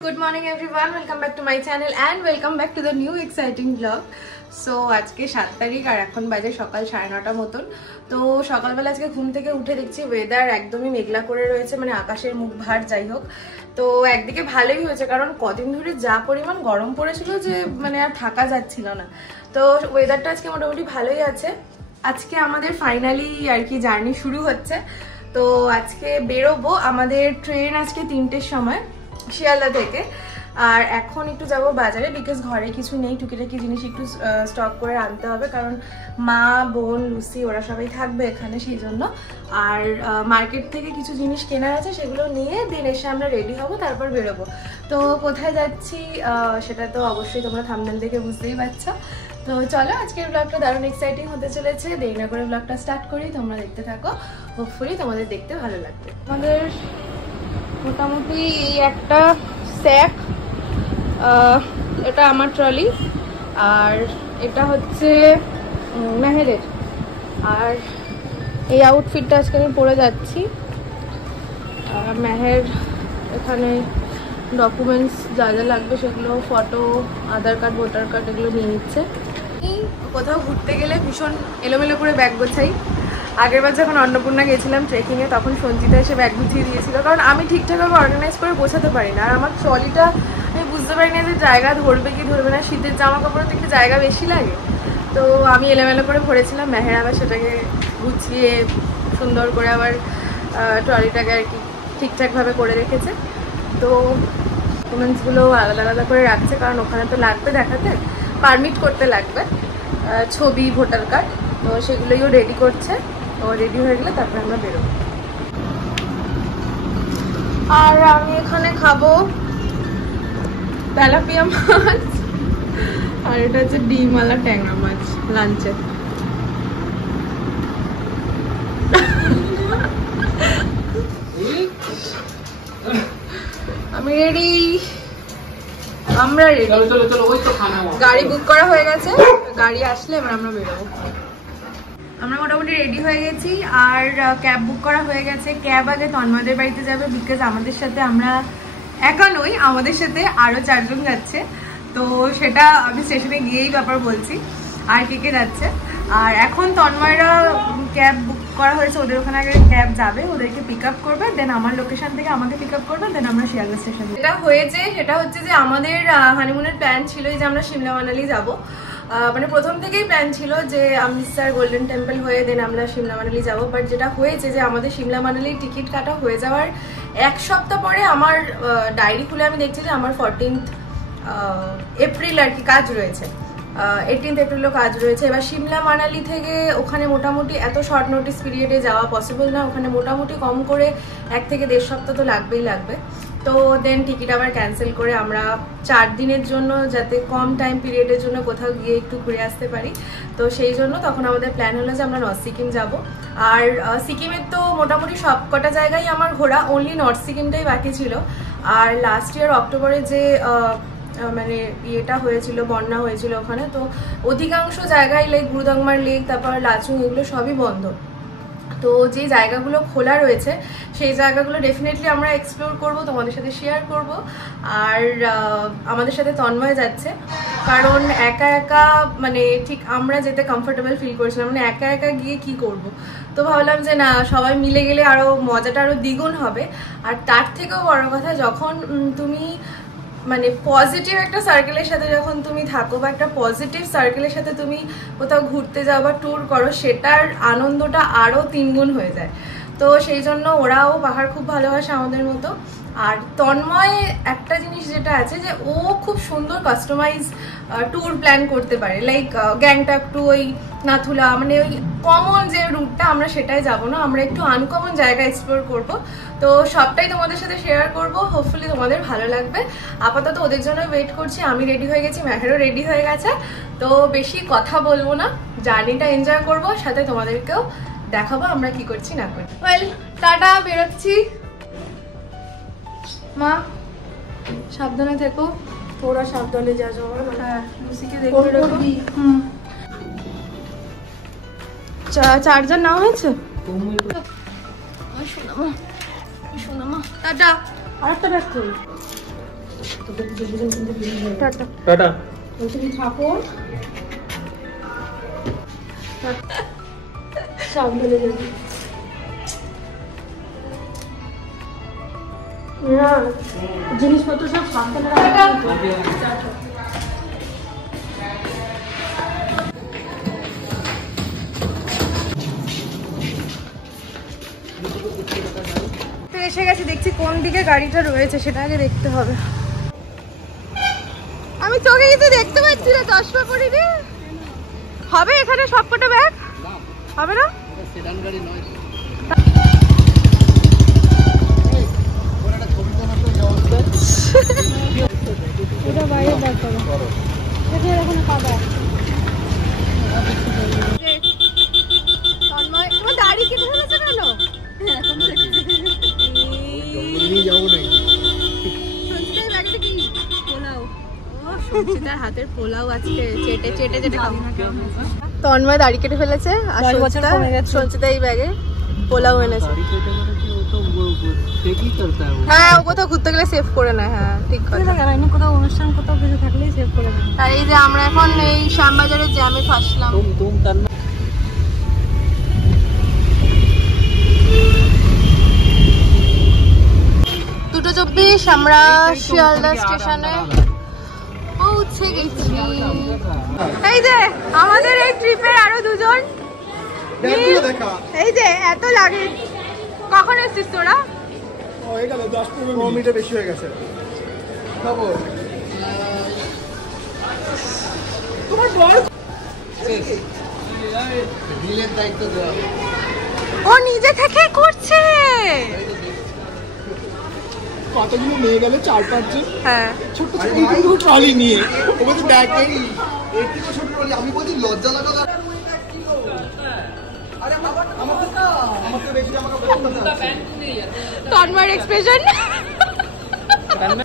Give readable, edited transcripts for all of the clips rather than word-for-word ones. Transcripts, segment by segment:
Good morning everyone, welcome back to my channel and welcome back to the new exciting vlog. So আজকে 7 তারিখ আর এখন বাজে সকাল 9:30 মতন। তো সকালবেলা আজকে ঘুম থেকে উঠে দেখছি ওয়েদার একদমই মেঘলা করে রয়েছে, মানে আকাশের মুখ ভার। যাই হোক, তো একদিকে ভালোই হয়েছে কারণ কদিন ধরে যা পরিমাণ গরম পড়েছিল যে মানে আর থাকা যাচ্ছিল না। তো ওয়েদারটা আজকে মোটামুটি ভালোই আছে। আজকে আমাদের ফাইনালি আর কি জার্নি শুরু হচ্ছে। তো আজকে বেরোবো, আমাদের ট্রেন আজকে 3টের সময় শিয়ালদা থেকে। আর এখন একটু যাব বাজারে, বিকজ ঘরে কিছু নেই, টুকিটাকি জিনিস একটু স্টক করে আনতে হবে, কারণ মা, বোন, লুসি ওরা সবাই থাকবে এখানে, সেই জন্য। আর মার্কেট থেকে কিছু জিনিস কেনার আছে, সেগুলো নিয়ে দিন এসে আমরা রেডি হব, তারপর বেরোবো। তো কোথায় যাচ্ছি সেটা তো অবশ্যই তোমরা থাম্বনেল দেখে বুঝতেই পারছো। তো চলো, আজকের ব্লগটা দারুণ এক্সাইটিং হতে চলেছে। দেরি না করে ব্লগটা স্টার্ট করি, তোমরা দেখতে থাকো, হোপফুলি তোমাদের দেখতে ভালো লাগবে। আমাদের মোটামুটি এই একটা স্যাক, এটা আমার ট্রলি, আর এটা হচ্ছে মেহেরের। আর এই আউটফিটটা আজকে আমি পরে যাচ্ছি। মেহের এখানে ডকুমেন্টস যা যা লাগবে সেগুলো, ফটো, আধার কার্ড, ভোটার কার্ড এগুলো নিয়ে নিচ্ছে। কোথাও ঘুরতে গেলে ভীষণ এলোমেলো করে ব্যাগ গোছাই। আগের বার যখন অন্নপূর্ণা গেছিলাম ট্রেকিংয়ে, তখন সঞ্চিতা এসে ব্যাগ গুছিয়ে দিয়েছিল, কারণ আমি ঠিকঠাকভাবে অর্গানাইজ করে গোছাতে পারি না। আর আমার ট্রলিটা আমি বুঝতে পারি না যে জায়গা ধরবে কি ধরবে না। শীতের জামা কাপড়ে তো একটু জায়গা বেশি লাগে, তো আমি এলোমেলো করে ভরেছিলাম। মেহের আবার সেটাকে গুছিয়ে সুন্দর করে আবার ট্রলিটাকে আর কি ঠিকঠাকভাবে করে রেখেছে। তো ডকুমেন্টসগুলো আলাদা আলাদা করে রাখছে, কারণ ওখানে তো লাগবে দেখাতে, পারমিট করতে লাগবে, ছবি, ভোটার কার্ড। তো সেগুলোইও রেডি করছে। তো রেডি হয়ে গেলে তারপরে আমরা বেরোবো। আর আমি এখানে খাবো তেলাপিয়া মাছ, আর এটা হচ্ছে ডিমওয়ালা ট্যাংরা মাছ লাঞ্চে। আমি রেডি, আমরা রেডি। গাড়ি বুক করা হয়ে গেছে, গাড়ি আসলে এবার আমরা বেরোবো। আমরা মোটামুটি রেডি হয়ে গেছি, আর ক্যাব বুক করা হয়ে গেছে। ক্যাব আগে তন্ময়দের বাড়িতে যাবে, বিকজ আমাদের সাথে আমরা একা নই, আমাদের সাথে আরও 4 জন যাচ্ছে। তো সেটা আমি স্টেশনে গিয়েই ব্যাপার বলছি আর কে কে যাচ্ছে। আর এখন তন্ময়রা ক্যাব বুক করা হয়েছে, ওদের ওখানে আগে ক্যাব যাবে, ওদেরকে পিক আপ করবে, দেন আমার লোকেশন থেকে আমাকে পিক আপ করবে, দেন আমরা শিয়ালদা স্টেশনে। এটা হয়েছে, সেটা হচ্ছে যে আমাদের হানিমুনের প্ল্যান ছিল যে আমরা সিমলা মানালি যাবো। মানে প্রথম থেকেই প্ল্যান ছিল যে অমৃতসর গোল্ডেন টেম্পল হয়ে দেন আমরা সিমলা মানালি যাবো। বাট যেটা হয়েছে যে আমাদের সিমলা মানালির টিকিট কাটা হয়ে যাওয়ার 1 সপ্তাহ পরে আমার ডায়েরি খুলে আমি দেখছি যে আমার 14th এপ্রিল আর কি কাজ রয়েছে, 18th এপ্রিলও কাজ রয়েছে। এবার সিমলা মানালি থেকে ওখানে মোটামুটি এত শর্ট নোটিস পিরিয়ডে যাওয়া পসিবল না, ওখানে মোটামুটি কম করে 1 থেকে 1.5 সপ্তাহ তো লাগবেই লাগবে। তো দেন টিকিট আবার ক্যান্সেল করে আমরা 4 দিনের জন্য, যাতে কম টাইম পিরিয়ডের জন্য কোথাও গিয়ে একটু ঘুরে আসতে পারি, তো সেই জন্য তখন আমাদের প্ল্যান হলো যে আমরা নর্থ সিকিম যাব। আর সিকিমের তো মোটামুটি সব কটা জায়গায় আমার ঘোরা, অনলি নর্থ সিকিমটাই বাকি ছিল। আর লাস্ট ইয়ার অক্টোবরে যে মানে ইয়েটা হয়েছিল, বন্যা হয়েছিল ওখানে, তো অধিকাংশ জায়গায় লাইক গুরুদংমার লেক, তারপর লাচুং, এগুলো সবই বন্ধ। তো যে জায়গাগুলো খোলা রয়েছে সেই জায়গাগুলো ডেফিনেটলি আমরা এক্সপ্লোর করব, তোমাদের সাথে শেয়ার করব। আর আমাদের সাথে তন্ময় যাচ্ছে, কারণ একা একা মানে ঠিক আমরা যেতে কমফোর্টেবল ফিল করছিলাম, মানে একা একা গিয়ে কি করব। তো ভাবলাম যে না, সবাই মিলে গেলে আরও মজাটা আরও দ্বিগুণ হবে। আর তার থেকেও বড় কথা, যখন তুমি মানে পজিটিভ একটা সার্কেলের সাথে যখন তুমি থাকো, বা একটা পজিটিভ সার্কেলের সাথে তুমি কোথাও ঘুরতে যাও বা ট্যুর করো, সেটার আনন্দটা আরও 3 গুণ হয়ে যায়। তো সেই জন্য ওরাও পাহাড় খুব ভালোবাসে আমাদের মতো। আর তন্ময় একটা জিনিস যেটা আছে যে ও খুব সুন্দর কাস্টমাইজ ট্যুর প্ল্যান করতে পারে, লাইক গ্যাংটক টু ওই নাথুলা, মানে ওই কমন যে রুটটা আমরা সেটাই যাব না, আমরা একটু আনকমন জায়গা এক্সপ্লোর করব। তো সবটাই তোমাদের সাথে শেয়ার করব, হোপফুলি তোমাদের ভালো লাগবে। আপাতত ওদের জন্য ওয়েট করছি, আমি রেডি হয়ে গেছি, মেহেরও রেডি হয়ে গেছে। তো বেশি কথা বলবো না, জার্নিটা এনজয় করব, সাথে তোমাদেরকেও দেখাবো আমরা কি করছি না করছি। ওয়েল, টাটা, বেরোচ্ছি। মা সাবধানে থেকো, তোরা সাবধানে যা যাও। হ্যাঁ, লুসিকে দেখতে রাখো। চার্জার নেওয়া হয়েছে? শোনা মা, টাটা। আরেকটা ব্যাগ করি। টাটা টাটা সাবধানে যাবি। জিনিসপত্র সব সাবধানে রাখতে। এসে গেছে, দেখছি কোন দিকে গাড়িটা রয়েছে সেটা আগে দেখতে হবে। আমি তোকে কিন্তু দেখতে পাচ্ছি না, চশমা পরিনি। হবে এখানে সবকটা ব্যাগ? হবে না? সেডান গাড়ি নয়। এটা বাইরে ব্যাগ করো। দেখো এখন পাবা। তন্ময়, তোমার দাড়ি কেটে ফেলেছে কেন? এখন নিয়ে যাবো নাকি? সঞ্চিতার ব্যাগটা কি? পোলাও। ও সঞ্চিতার হাতের পোলাও আজকে চেটে চেটে চেটে খাবো। তন্ময় দাড়ি কেটে ফেলেছে আর সঞ্চিতা এই ব্যাগে পোলাও এনেছে। হ্যাঁ, ও কোথাও ঘুরতে গেলে সেভ করে নেয়। হ্যাঁ ঠিক কথা, কোথাও অনুষ্ঠান কোথাও কিছু থাকলেই সেভ করে নেয়। আর এই যে আমরা এখন এই শ্যামবাজারের জ্যামে ফাঁসলাম। 2:24 আমরা শিয়ালদা স্টেশনে পৌঁছে গেছি। এই যে আমাদের এই ট্রিপের আরো দুজন, এই যে এত লাগে। কখন এসেছিস তোরা? হয়ে গেল 10-15 মিনিট বেশি হয়ে গেছে। খবর তোমার বর দিলের দায়িত্ব দেওয়া, ও নিজে থেকে করছে। কতগুলো নিয়ে গেল? 4-5 জন। হ্যাঁ, ছোট ছোট এইটুকু ট্রলি নিয়ে। ও বলছে ব্যাগ নেই, এইটুকু ছোট ট্রলি। আমি বলি লজ্জা লাগা। আরে আমাকে বেশি আমাকে বলতে না। তন্ময়ের এক্সপ্রেশন।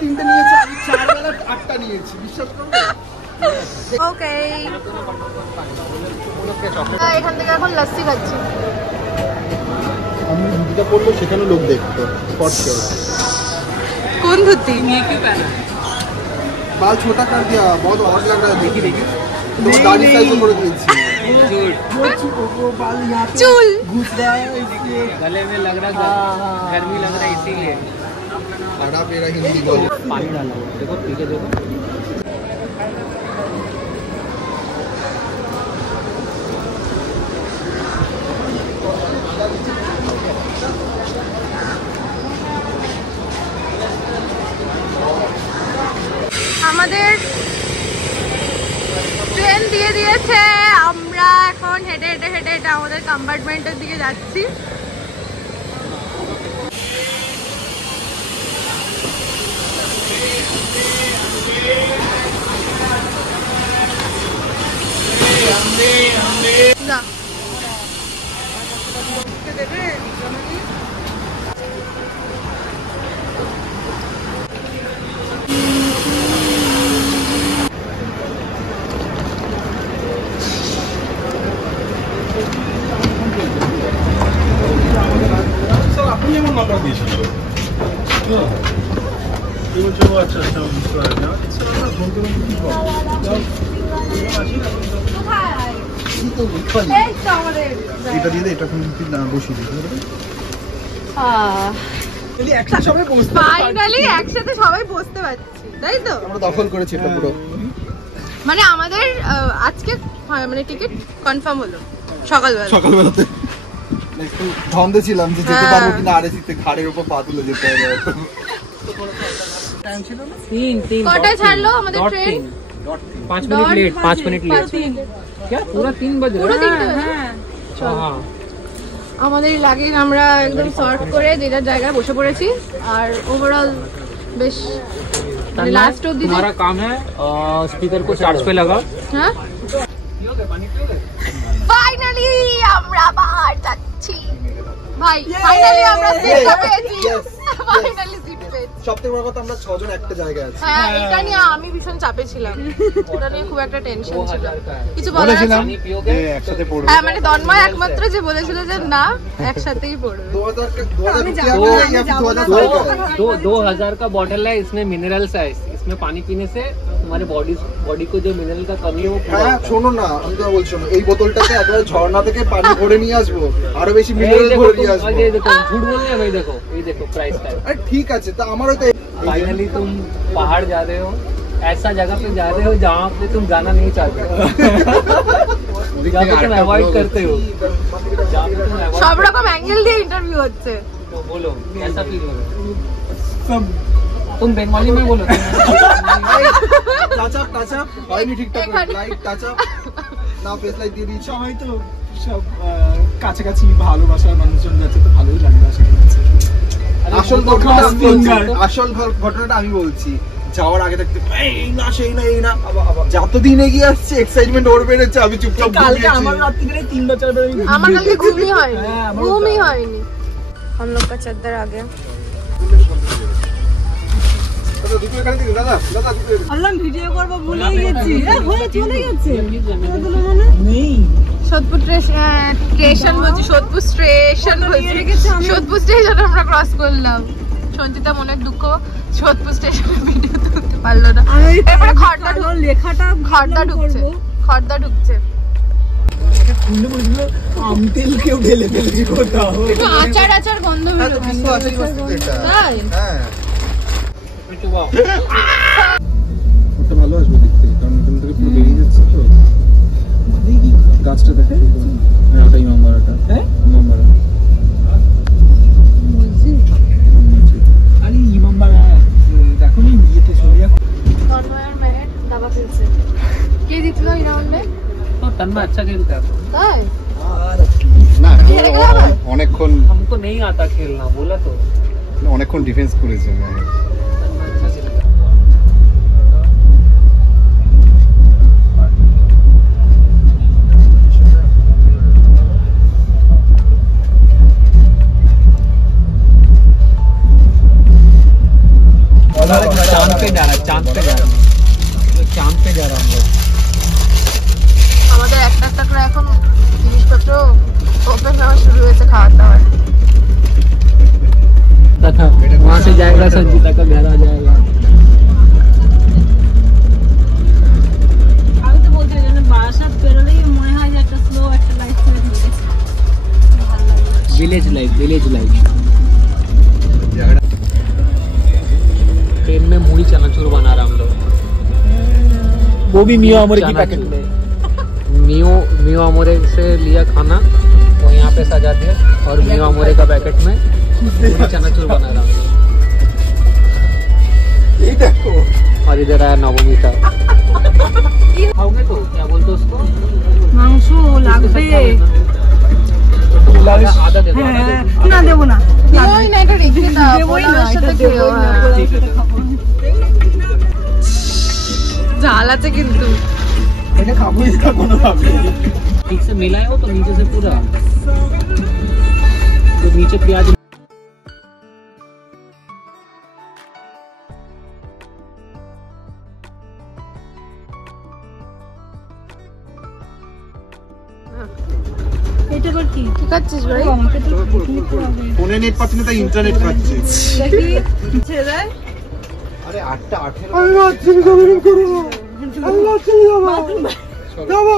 3টা নিয়েছে, আমি 4 বেলা 8টা নিয়েছি, বিশ্বাস করবে? ওকে, এখান থেকে এখন লস্যি খাচ্ছি। আমি যেটা পড়লো সেখানে লোক দেখতো স্পট শো। কোন ধুতি? बाल छोटा कर दिया, बहुत ऑड लग रहा है। देखी देखी तो दाढ़ी साइज कर दिएছি। वो बाल यहां पे चूल घुस रहा है, इसलिए गले में लग रहा है, गर्मी लग रहा है, इसीलिए बड़ा मेरा हिंदी बोल। पानी डाला हुआ देखो, पी के देखो। আমাদের ট্রেন দিয়ে দিয়েছে, আমরা এখন হেঁটে হেঁটে হেঁটে হেঁটে আমাদের কম্পার্টমেন্টের দিকে যাচ্ছি। এটা দিয়ে দে, এটা এখন বসিয়ে দিই। ফাইনালি একসাথে সবাই বসতে পারছি, তাই তো? আমরা দখল করেছি এটা পুরো। মানে আমাদের আজকে মানে টিকিট কনফার্ম হলো সকালবেলাতে। একটু ধন্দে ছিলাম যে যেতে পারবো কিনা, আরএসিতে ঘাড়ের উপর পা তুলে যেতে হবে। কটায় ছাড়লো আমাদের ট্রেন? 5 मिनट लेट, 5 मिनट लेट। क्या पूरा 3 बजे? পুরো 3 बजे। हाँ, আমাদের লাগেজ আমরা একদম সর্ট করে যে যার জায়গায় বসে পড়েছি। আর ওভারঅল বেশ লাস্ট অবধি हमारा काम है स्पीकर को चार्ज पे लगा। হ্যাঁ, ফাইনালি আমরা আবার যাচ্ছি ভাই। ফাইনালি আমরা সিট পেয়েছি, ফাইনালি সিট পেয়েছি। সবথেকে বড় কথা আমরা 6 জন একটা জায়গায় আছি। হ্যাঁ, এটা নিয়ে আমি ভীষণ চাপে ছিলাম, এটা নিয়ে খুব একটা টেনশন ছিল। কিছু বলার আছে? একসাথে পড়ব। হ্যাঁ, মানে তন্ময় একমাত্র যে বলেছিল যে না একসাথেই পড়বে। 2000 का बॉटल है, इसमें मिनरल्स है, इसमें पानी पीने से तुम्हारे बॉडी को जो मिनरल का कमी है वो पूरा হ্যাঁ होता है। শোনো না আমি তো বলছি না, এই বোতলটাতে একবারে ঝর্ণা থেকে পানি ভরে নিয়ে আসবো, আরো বেশি ये মিনারেল देखो ভরে तुम, নিয়ে আসবো। ये देखो झूठ बोल रहे हो भाई, देखो ये देखो प्राइस टैग। আরে ঠিক আছে, তা আমারও তো फाइनली तुम पहाड़ जा रहे हो, ऐसा जगह पे जा रहे हो जहाँ पे तुम जाना नहीं चाहते हो, जहाँ पे तुम अवॉइड करते हो, जहाँ पे तुम avoid সব करते রকম অ্যাঙ্গেল দিয়ে ইন্টারভিউ হচ্ছে। हो। तो बोलो कैसा फील हो रहा है? तुम बंगाली में बोलो। টাচ আপ হয়নি ঠিকঠাক করে, এখানে- লাইট টাচ আপ না, ফেস লাইট দিয়ে দিয়েছি। সবাই তো সব কাছাকাছি ভালোবাসার মানুষজন যাচ্ছে, তো ভালোই লাগবে আশা করি। আসল ঘটনাটা আমি বলছি, আসল ঘটনাটা আমি বলছি। যাওয়ার আগে থাকতে এই না সেই না এই না, যতদিন এগিয়ে আসছে এক্সাইটমেন্ট ওর বেড়েছে, আমি চুপচাপ কালকে ঘুমিয়েছি। আমার রাত্রি করে 3 বা 4 বার আমার কালকে ঘুমই হয়নি, হ্যাঁ, আমারও ঘুমই তাই। হয়নি। हम लोग का चद्दर आ गया। দাদা দুটো এখানে দিন, দাদা দুটো বললাম ভিডিও করবো ভুলেই গেছি, হয়ে চলে গেছে নেই। সোদপুর স্টেশন বলছি, সোদপুর স্টেশন বলছি, রেখেছে আমি। সোদপুর স্টেশন আমরা ক্রস করলাম। সঞ্চিতা মনের দুঃখ, সোদপুর স্টেশনে ভিডিও তুলতে পারলো না। এরপরে খড়দা লেখাটা খড়দা ঢুকছে, খড়দা ঢুকছে। শুনলে মনে হলো আমতেল কেউ ঢেলে ফেলেছি কোথাও। আচার আচার গন্ধ হ্যাঁ তো বেরোচ্ছে। কিন্তু আছে এটা। তাই? হ্যাঁ चुबाओ। ওটা ভালো আসবে দেখতে, কারণ এখান থেকে পুরো বেরিয়ে যাচ্ছে তো। দেখি গাছটা দেখে হ্যাঁ, ওটা ইমামবাড়াটা। হ্যাঁ ইমামবাড়া। আরে ইমামবাড়া দেখো নি ইয়েতে সোনিয়া তন্ময়ের মেয়ের দাবা খেলছে। কে জিতল এই রাউন্ডে? तो तन्मय अच्छा खेलता है, তাই? না হেরে গেল আবার? অনেকক্ষণ हमको नहीं आता खेलना, बोला तो অনেকক্ষণ ডিফেন্স করেছে। तन्मय अच्छा खेलता है। चांद पे जा रहा है, चांद पे जा रहा है, चांद पे जा रहा है हम लोग। আমাদের একটা একটা করে এখন জিনিসপত্র ওপেন হওয়া শুরু হয়েছে, খাওয়ার দাওয়ার। तथा वहाँ से जाएगा संजीता का घर आ जाएगा। আমি তো বলতে যেন বাসা পেরোলেই মনে হয় যে একটা স্লো একটা লাইফ ছেড়ে দিয়েছে। ভালো লাগলো। Village life, village life. Train में मुड़ी चनाचूर बना रहा हम लोग। वो भी मियां अमर की चनाचूर। पैकेट में। मियो अमोरे से लिया खाना, वो यहाँ पे सजा दिया, और मियो अमोरे का पैकेट में मुड़ी चनाचूर बना रहा हम लोग। এই দেখো और इधर आया नवमी का। खाओगे तो क्या बोलते हो उसको? মাংস লাগবে। आधा दे दो, आधा दे হ্যাঁ, दो। না দেবো না। ওই না, এটা রেখে দাও, দেবোই না, পোলাওয়ের সাথে এটা খেও। দেবোই না, হ্যাঁ। ठीक है, ঝাল আছে কিন্তু। এটা খাবোই না কোনোভাবে। ठीक से मिलाए हो तो नीचे से पूरा, तो नीचे प्याज। এটা আবার কি? কি খাচ্ছিস ভাই? আমাকে তো নিতে হবে। ফোনে নেট পাচ্ছে না, তাই ইন্টারনেট পাচ্ছে। দেখি ছেড়ে দেয়। আরে 8টা 18 আল্লাহ তুমি কবুল করো। আল্লাহ তুমি যাবা। যাবা।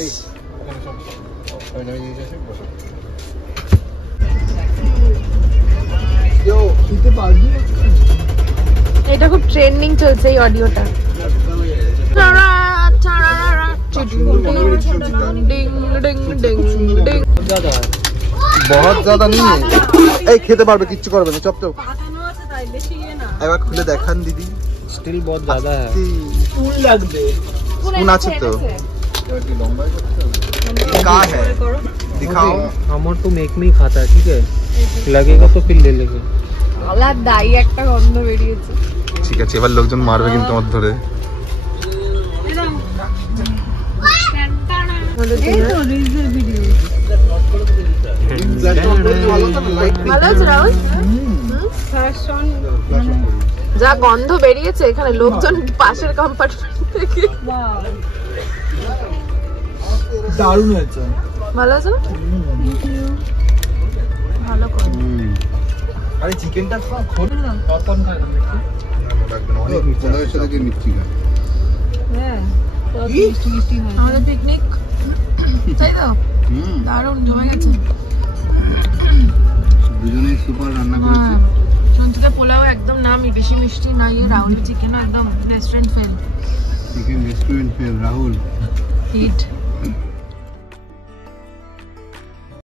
এই ওখানে সব ওই নামে জিনিস আছে, বসো। ইয়ো দিতে পারবি? এটা খুব ট্রেন্ডিং চলছে এই অডিওটা। ज्यादा है। বহুত জ্যাদা নেই। এই খেতে পারবে, কিচ্ছু করবে না, চপ চপ। পাতানো আছে তাই বেশি ইয়ে না। একবার খুলে দেখান দিদি। स्टिल बहुत ज्यादा है। ফুল লাগবে। स्पून আছে তো? का है दिखाओ। अमर तो मेक में ही खाता है, ठीक है, लगेगा तो फिर ले लेंगे। আলাদা দাই একটা গন্ধ বেরিয়েছে। ঠিক আছে, এবার লোকজন মারবে কিন্তু আমার ধরে। এই তো রিলসের ভিডিও। ভালো আছে রাহুল? ফ্যাশন যা গন্ধ বেরিয়েছে এখানে, লোকজন পাশের কম্পার্টমেন্ট থেকে। ওয়াও। দারুণ হয়েছে। ভালো আছে না? ভালো করে। আরে চিকেনটা খোল। पॉपकॉर्न खाएगा मिट्टी? পোলাওয়ের সাথে কি মিষ্টি খায়? হ্যাঁ মিষ্টি মিষ্টি হয়। আমাদের পিকনিক তাই তো দারুণ জমে গেছে। দুজনেই সুপার রান্না করেছে। সঞ্চিতা পোলাও একদম না বেশি মিষ্টি না, ইয়ে রাহুল চিকেন একদম restaurant fail. Chicken restaurant fail Rahul hit.